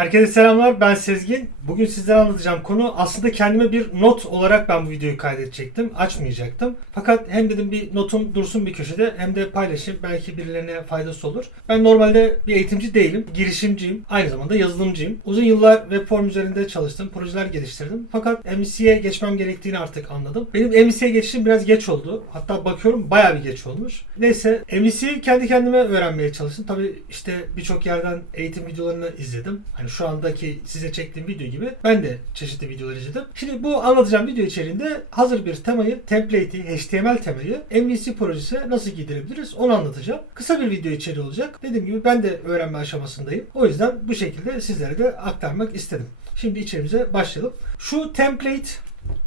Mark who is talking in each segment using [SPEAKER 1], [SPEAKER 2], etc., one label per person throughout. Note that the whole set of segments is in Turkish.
[SPEAKER 1] Herkese selamlar ben Sezgin. Bugün sizlere anlatacağım konu aslında kendime bir not olarak ben bu videoyu kaydedecektim. Açmayacaktım. Fakat hem dedim bir notum dursun bir köşede hem de paylaşayım. Belki birilerine faydası olur. Ben normalde bir eğitimci değilim. Girişimciyim. Aynı zamanda yazılımcıyım. Uzun yıllar web form üzerinde çalıştım. Projeler geliştirdim. Fakat MC'ye geçmem gerektiğini artık anladım. Benim MC'ye geçişim biraz geç oldu. Hatta bakıyorum bayağı bir geç olmuş. Neyse MC'yi kendi kendime öğrenmeye çalıştım. Tabii işte birçok yerden eğitim videolarını izledim. Hani şu andaki size çektiğim video gibi ben de çeşitli videolar izledim. Şimdi bu anlatacağım video içerisinde hazır bir temayı, template'i, HTML temayı MVC projesine nasıl giydirebiliriz onu anlatacağım. Kısa bir video içeriği olacak. Dediğim gibi ben de öğrenme aşamasındayım. O yüzden bu şekilde sizlere de aktarmak istedim. Şimdi içerimize başlayalım. Şu template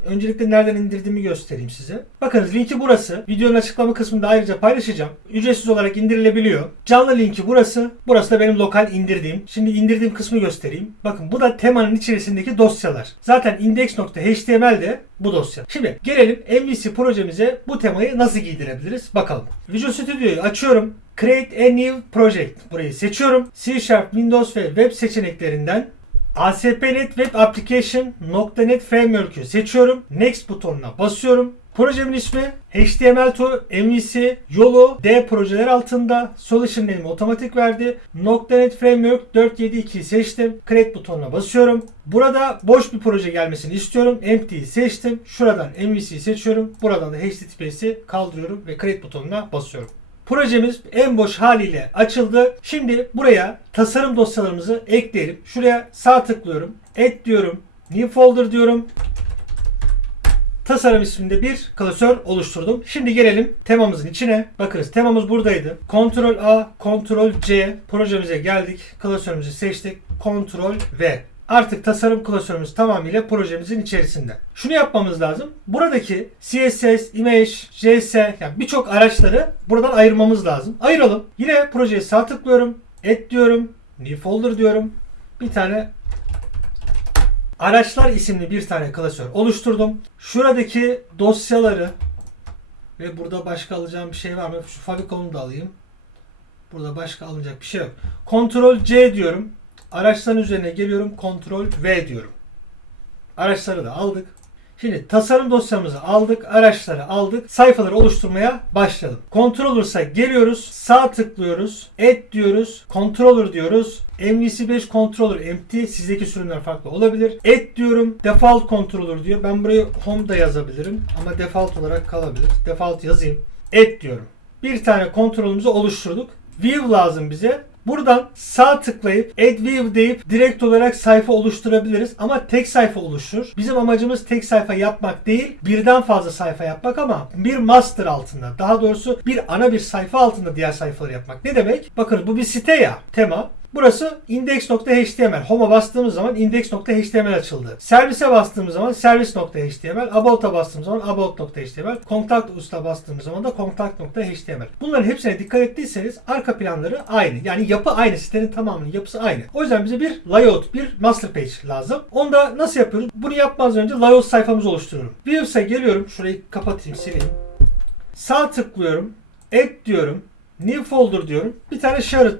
[SPEAKER 1] Öncelikle nereden indirdiğimi göstereyim size. Bakınız linki burası. Videonun açıklama kısmında ayrıca paylaşacağım. Ücretsiz olarak indirilebiliyor. Canlı linki burası. Burası da benim lokal indirdiğim. Şimdi indirdiğim kısmı göstereyim. Bakın bu da temanın içerisindeki dosyalar. Zaten index.html de bu dosya. Şimdi gelelim MVC projemize bu temayı nasıl giydirebiliriz bakalım. Visual Studio'yu açıyorum. Create a new project. Burayı seçiyorum. C Sharp, Windows ve web seçeneklerinden ASP.NET Web Application .NET Framework'ü seçiyorum. Next butonuna basıyorum. Projemin ismi HTML2 MVC Yolu D projeler altında Solution name'i otomatik verdi. .NET Framework 4.7.2'yi seçtim. Create butonuna basıyorum. Burada boş bir proje gelmesini istiyorum. Empty'yi seçtim. Şuradan MVC'yi seçiyorum. Buradan da HTTPS'i kaldırıyorum ve Create butonuna basıyorum. Projemiz en boş haliyle açıldı. Şimdi buraya tasarım dosyalarımızı ekleyelim. Şuraya sağ tıklıyorum. Add diyorum. New folder diyorum. Tasarım isminde bir klasör oluşturdum. Şimdi gelelim temamızın içine. Bakınız temamız buradaydı. Ctrl A, Ctrl C projemize geldik. Klasörümüzü seçtik. Ctrl V. Artık tasarım klasörümüz tamamıyla projemizin içerisinde. Şunu yapmamız lazım. Buradaki CSS, Image, JS yani birçok araçları buradan ayırmamız lazım. Ayıralım. Yine projeye sağ tıklıyorum. Add diyorum. New folder diyorum. Bir tane araçlar isimli bir tane klasör oluşturdum. Şuradaki dosyaları ve burada başka alacağım bir şey var mı? Şu Fabicon'u da alayım. Burada başka alınacak bir şey yok. Ctrl C diyorum. Araçların üzerine geliyorum. Ctrl V diyorum. Araçları da aldık. Şimdi tasarım dosyamızı aldık, araçları aldık, sayfaları oluşturmaya başladım. Controllers'a geliyoruz, sağ tıklıyoruz, Add diyoruz, Controller diyoruz, MVC5 Controller Empty, sizdeki sürümler farklı olabilir. Add diyorum, Default Controller diyor. Ben burayı Home da yazabilirim ama default olarak kalabilir. Default yazayım. Add diyorum. Bir tane kontrolümüzü oluşturduk. View lazım bize. Buradan sağ tıklayıp Add View deyip direkt olarak sayfa oluşturabiliriz ama tek sayfa oluşur. Bizim amacımız tek sayfa yapmak değil, birden fazla sayfa yapmak ama bir master altında. Daha doğrusu bir ana bir sayfa altında diğer sayfaları yapmak. Ne demek? Bakın bu bir site ya, tema. Burası index.html. Home'a bastığımız zaman index.html açıldı. Servise bastığımız zaman service.html. About'a bastığımız zaman about.html. Contact Us'ta bastığımız zaman da contact.html. Bunların hepsine dikkat ettiyseniz arka planları aynı. Yani yapı aynı. Sitenin tamamının yapısı aynı. O yüzden bize bir layout, bir master page lazım. Onu da nasıl yapıyoruz? Bunu yapmazdan önce layout sayfamızı oluşturuyorum. Views'a geliyorum. Şurayı kapatayım, sileyim. Sağ tıklıyorum. Add diyorum. New folder diyorum. Bir tane shared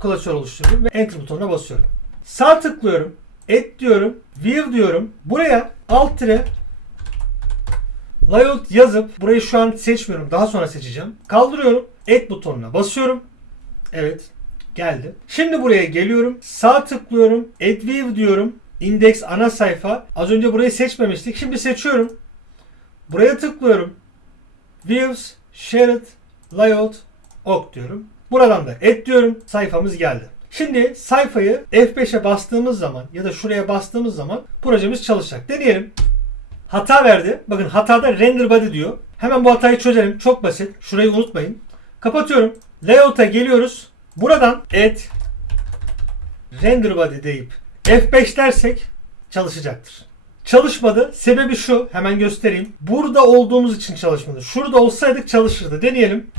[SPEAKER 1] klasör oluşturuyorum ve enter butonuna basıyorum. Sağ tıklıyorum. Add diyorum. View diyorum. Buraya alt tire layout yazıp burayı şu an seçmiyorum. Daha sonra seçeceğim. Kaldırıyorum. Add butonuna basıyorum. Evet. Geldi. Şimdi buraya geliyorum. Sağ tıklıyorum. Add view diyorum. Index ana sayfa. Az önce burayı seçmemiştik. Şimdi seçiyorum. Buraya tıklıyorum. Views, Shared, Layout, Ok diyorum. Buradan da et diyorum. Sayfamız geldi. Şimdi sayfayı F5'e bastığımız zaman ya da şuraya bastığımız zaman projemiz çalışacak. Deneyelim. Hata verdi. Bakın hatada render body diyor. Hemen bu hatayı çözelim. Çok basit. Şurayı unutmayın. Kapatıyorum. Layout'a geliyoruz. Buradan add render body deyip F5 dersek çalışacaktır. Çalışmadı. Sebebi şu. Hemen göstereyim. Burada olduğumuz için çalışmadı. Şurada olsaydık çalışırdı. Deneyelim.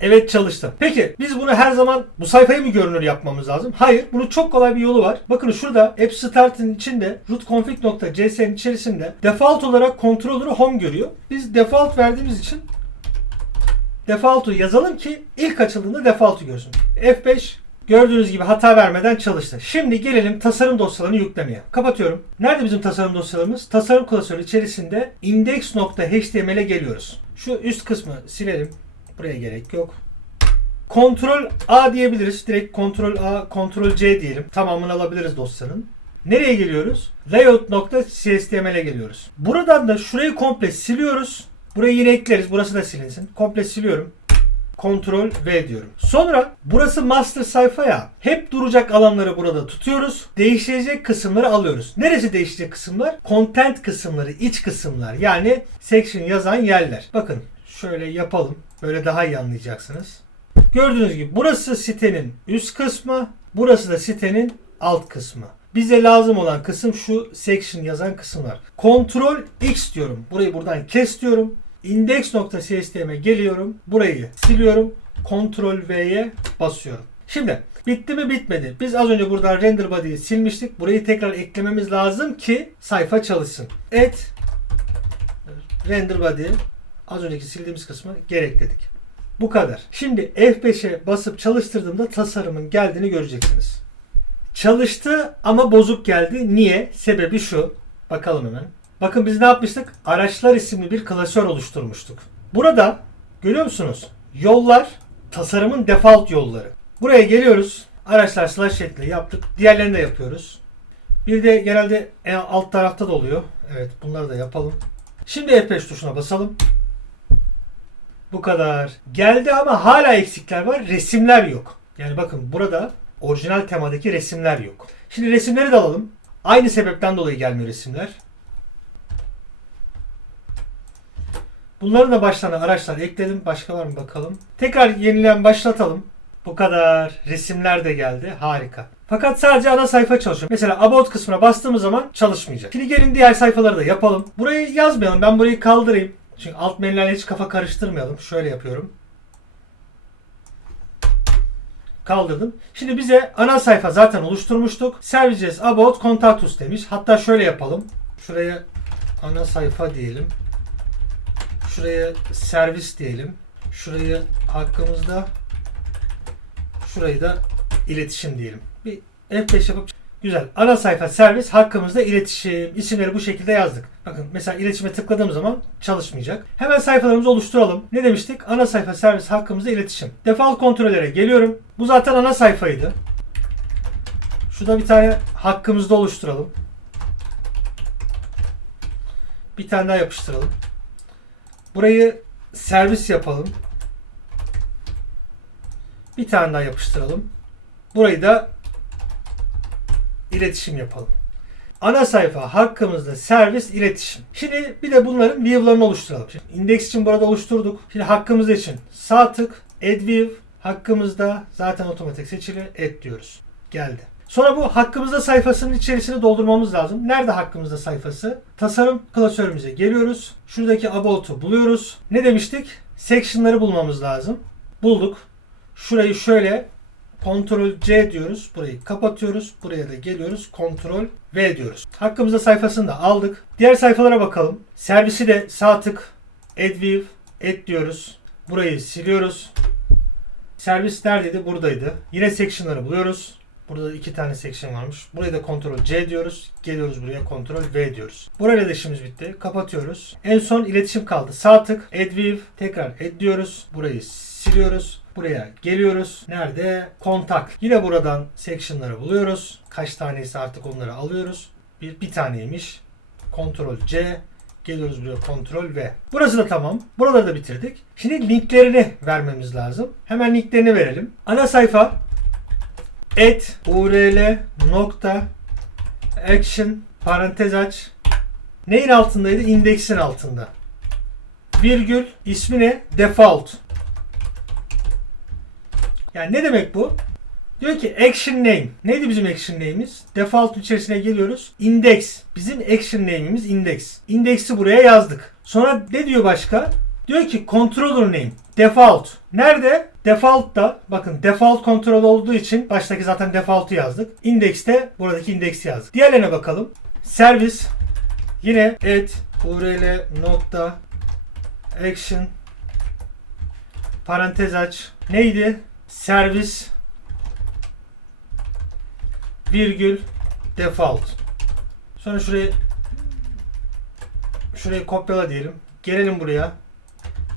[SPEAKER 1] Evet çalıştı. Peki biz bunu her zaman bu sayfayı mı görünür yapmamız lazım? Hayır. Bunun çok kolay bir yolu var. Bakın şurada app start'ın içinde rootconfig.cs'nin içerisinde default olarak controller'ı home görüyor. Biz default verdiğimiz için default'u yazalım ki ilk açıldığında default'u görsün. F5 Gördüğünüz gibi hata vermeden çalıştı. Şimdi gelelim tasarım dosyalarını yüklemeye. Kapatıyorum. Nerede bizim tasarım dosyalarımız? Tasarım klasörü içerisinde index.html'e geliyoruz. Şu üst kısmı silelim. Buraya gerek yok. Ctrl A diyebiliriz. Direkt Ctrl A, Ctrl C diyelim. Tamamını alabiliriz dosyanın. Nereye geliyoruz? Layout.cshtml'e geliyoruz. Buradan da şurayı komple siliyoruz. Burayı yine ekleriz. Burası da silinsin. Komple siliyorum. Ctrl V diyorum. Sonra burası master sayfa ya. Hep duracak alanları burada tutuyoruz. Değişecek kısımları alıyoruz. Neresi değişecek kısımlar? Content kısımları, iç kısımlar. Yani section yazan yerler. Bakın şöyle yapalım. Böyle daha iyi anlayacaksınız. Gördüğünüz gibi burası sitenin üst kısmı. Burası da sitenin alt kısmı. Bize lazım olan kısım şu section yazan kısımlar. Ctrl X diyorum. Burayı buradan kes diyorum. Index.cshtm'e geliyorum. Burayı siliyorum. Ctrl V'ye basıyorum. Şimdi bitti mi bitmedi. Biz az önce buradan render body'yi silmiştik. Burayı tekrar eklememiz lazım ki sayfa çalışsın. Et render body az önceki sildiğimiz kısmı gerekledik. Bu kadar. Şimdi F5'e basıp çalıştırdığımda tasarımın geldiğini göreceksiniz. Çalıştı ama bozuk geldi. Niye? Sebebi şu. Bakalım hemen. Bakın biz ne yapmıştık? Araçlar isimli bir klasör oluşturmuştuk. Burada görüyor musunuz? Yollar tasarımın default yolları. Buraya geliyoruz. Araçlar slash şekli yaptık. Diğerlerini de yapıyoruz. Bir de genelde en alt tarafta da oluyor. Evet bunları da yapalım. Şimdi F5 tuşuna basalım. Bu kadar. Geldi ama hala eksikler var. Resimler yok. Yani bakın burada orijinal temadaki resimler yok. Şimdi resimleri de alalım. Aynı sebepten dolayı gelmiyor resimler. Bunların da başlarına araçlar ekledim. Başka var mı bakalım. Tekrar yeniden başlatalım. Bu kadar. Resimler de geldi. Harika. Fakat sadece ana sayfa çalışıyor. Mesela About kısmına bastığımız zaman çalışmayacak. Şimdi gelin diğer sayfaları da yapalım. Burayı yazmayalım. Ben burayı kaldırayım. Çünkü alt menülerle hiç kafa karıştırmayalım. Şöyle yapıyorum. Kaldırdım. Şimdi bize ana sayfa zaten oluşturmuştuk. Services about contact us demiş. Hatta şöyle yapalım. Şuraya ana sayfa diyelim. Şuraya servis diyelim. Şurayı hakkımızda şurayı da iletişim diyelim. Bir F5 yapıp güzel. Ana sayfa servis hakkımızda iletişim. İsimleri bu şekilde yazdık. Bakın mesela iletişime tıkladığım zaman çalışmayacak. Hemen sayfalarımızı oluşturalım. Ne demiştik? Ana sayfa servis hakkımızda iletişim. Default kontrollere geliyorum. Bu zaten ana sayfaydı. Şurada bir tane hakkımızda oluşturalım. Bir tane daha yapıştıralım. Burayı servis yapalım. Bir tane daha yapıştıralım. Burayı da iletişim yapalım. Ana sayfa hakkımızda servis iletişim. Şimdi bir de bunların view'larını oluşturalım. Şimdi index için burada oluşturduk. Şimdi hakkımızda için sağ tık add view hakkımızda zaten otomatik seçili add diyoruz. Geldi. Sonra bu hakkımızda sayfasının içerisine doldurmamız lazım. Nerede hakkımızda sayfası? Tasarım klasörümüze geliyoruz. Şuradaki about'u buluyoruz. Ne demiştik? Section'ları bulmamız lazım. Bulduk. Şurayı şöyle Ctrl C diyoruz. Burayı kapatıyoruz. Buraya da geliyoruz. Ctrl V diyoruz. Hakkımızda sayfasını da aldık. Diğer sayfalara bakalım. Servisi de sağ tık Add View Add diyoruz. Burayı siliyoruz. Servis neredeydi? Buradaydı. Yine section'ları buluyoruz. Burada iki tane section varmış. Buraya da Ctrl C diyoruz. Geliyoruz buraya Ctrl V diyoruz. Burayla da işimiz bitti. Kapatıyoruz. En son iletişim kaldı. Sağ tık Add View tekrar Add diyoruz. Burayı siliyoruz. Buraya geliyoruz. Nerede? Kontak. Yine buradan section'ları buluyoruz. Kaç taneyse artık onları alıyoruz. Bir, bir taneymiş. Ctrl C. Geliyoruz buraya Ctrl V. Burası da tamam. Buraları da bitirdik. Şimdi linklerini vermemiz lazım. Hemen linklerini verelim. Ana sayfa et url nokta action parantez aç neyin altındaydı? indeksin altında. Virgül ismi ne? Default. Yani ne demek bu? Diyor ki action name. Neydi bizim action name'imiz? Default içerisine geliyoruz. Index. Bizim action name'imiz index. Index'i buraya yazdık. Sonra ne diyor başka? Diyor ki controller name. Default. Nerede? Default'ta bakın default kontrol olduğu için baştaki zaten default'u yazdık. Index'te buradaki indeksi yazdık. Diğerlerine bakalım. Servis yine add url nokta action parantez aç. Neydi? Servis virgül default. Sonra şurayı şurayı kopyala diyelim. Gelelim buraya.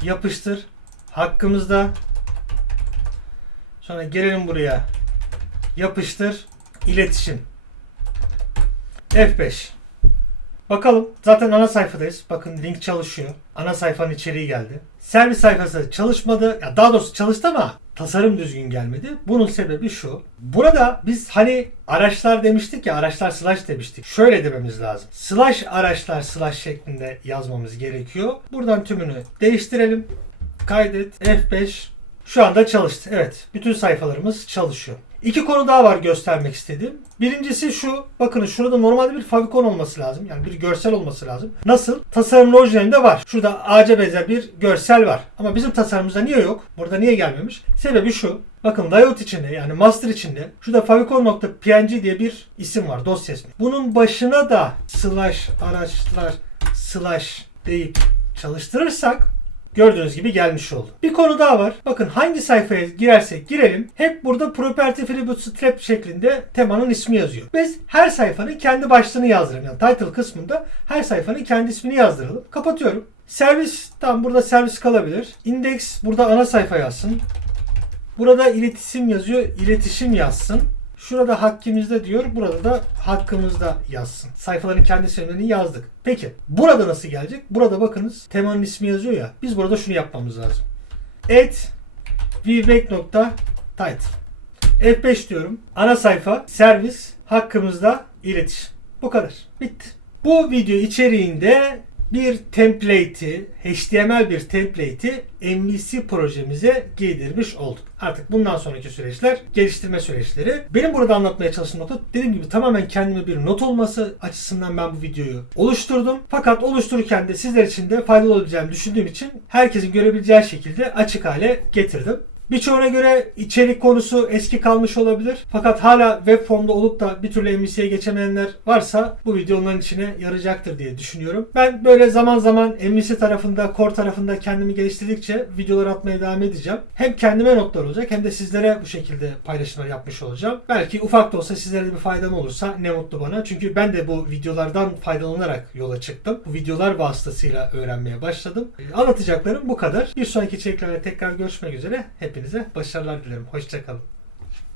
[SPEAKER 1] Yapıştır. Hakkımızda. Sonra gelelim buraya. Yapıştır. İletişim. F5. Bakalım. Zaten ana sayfadayız. Bakın link çalışıyor. Ana sayfanın içeriği geldi. Servis sayfası çalışmadı. Ya daha doğrusu çalıştı ama tasarım düzgün gelmedi. Bunun sebebi şu. Burada biz hani araçlar demiştik ya araçlar slash demiştik. Şöyle dememiz lazım. Slash araçlar slash şeklinde yazmamız gerekiyor. Buradan tümünü değiştirelim. Kaydet F5 şu anda çalıştı. Evet. Bütün sayfalarımız çalışıyor. İki konu daha var göstermek istediğim. Birincisi şu. Bakın şurada normalde bir favicon olması lazım. Yani bir görsel olması lazım. Nasıl? Tasarımın orijinalinde var. Şurada ağaca benzer bir görsel var. Ama bizim tasarımımızda niye yok? Burada niye gelmemiş? Sebebi şu. Bakın layout içinde yani master içinde şurada favicon.png diye bir isim var. Dosya ismi. Bunun başına da slash araçlar slash deyip çalıştırırsak Gördüğünüz gibi gelmiş oldu. Bir konu daha var. Bakın hangi sayfaya girersek girelim hep burada property free bootstrap şeklinde temanın ismi yazıyor. Biz her sayfanın kendi başlığını yazdıralım. Yani title kısmında her sayfanın kendi ismini yazdıralım. Kapatıyorum. Servis tam burada servis kalabilir. Index burada ana sayfa yazsın. Burada iletişim yazıyor. İletişim yazsın. Şurada hakkımızda diyor. Burada da hakkımızda yazsın. Sayfaların kendi isimlerini yazdık. Peki burada nasıl gelecek? Burada bakınız temanın ismi yazıyor ya. Biz burada şunu yapmamız lazım. Add vback.title F5 diyorum. Ana sayfa, servis, hakkımızda iletişim. Bu kadar. Bitti. Bu video içeriğinde bir template'i, HTML bir template'i MVC projemize giydirmiş olduk. Artık bundan sonraki süreçler geliştirme süreçleri. Benim burada anlatmaya çalıştığım nokta dediğim gibi tamamen kendime bir not olması açısından ben bu videoyu oluşturdum. Fakat oluştururken de sizler için de faydalı olabileceğini düşündüğüm için herkesin görebileceği şekilde açık hale getirdim. Birçoğuna göre içerik konusu eski kalmış olabilir. Fakat hala web formda olup da bir türlü MVC'ye geçemeyenler varsa bu video onların içine yarayacaktır diye düşünüyorum. Ben böyle zaman zaman MVC tarafında, core tarafında kendimi geliştirdikçe videolar atmaya devam edeceğim. Hem kendime notlar olacak hem de sizlere bu şekilde paylaşımlar yapmış olacağım. Belki ufak da olsa sizlere de bir faydam olursa ne mutlu bana. Çünkü ben de bu videolardan faydalanarak yola çıktım. Bu videolar vasıtasıyla öğrenmeye başladım. Ee, Anlatacaklarım bu kadar. Bir sonraki içeriklerde tekrar görüşmek üzere. Hepinize başarılar dilerim. Hoşçakalın.